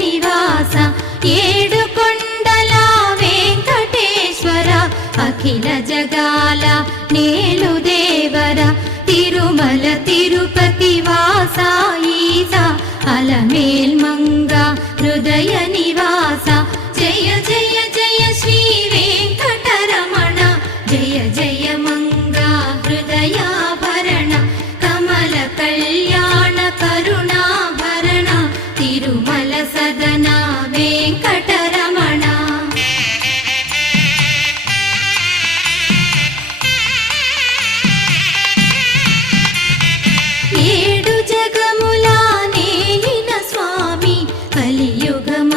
నివాస ఏడు కొండల వెంకటేశ్వర అఖిల జగాల నేలు దేవర తిరుమల తిరుపతి వాస ఈస అలమేల్ మంగ హృదయ నివాస జయ జయ జయ శ్రీ వెంకటరమణ జయ జయ మంగ హృదయాభరణ కమల కళ్యాణ కరుణాభరణ తిరుమల సదన వెంకటరమణ ఏడు జగముల నేలిన స్వామి కలియుగమ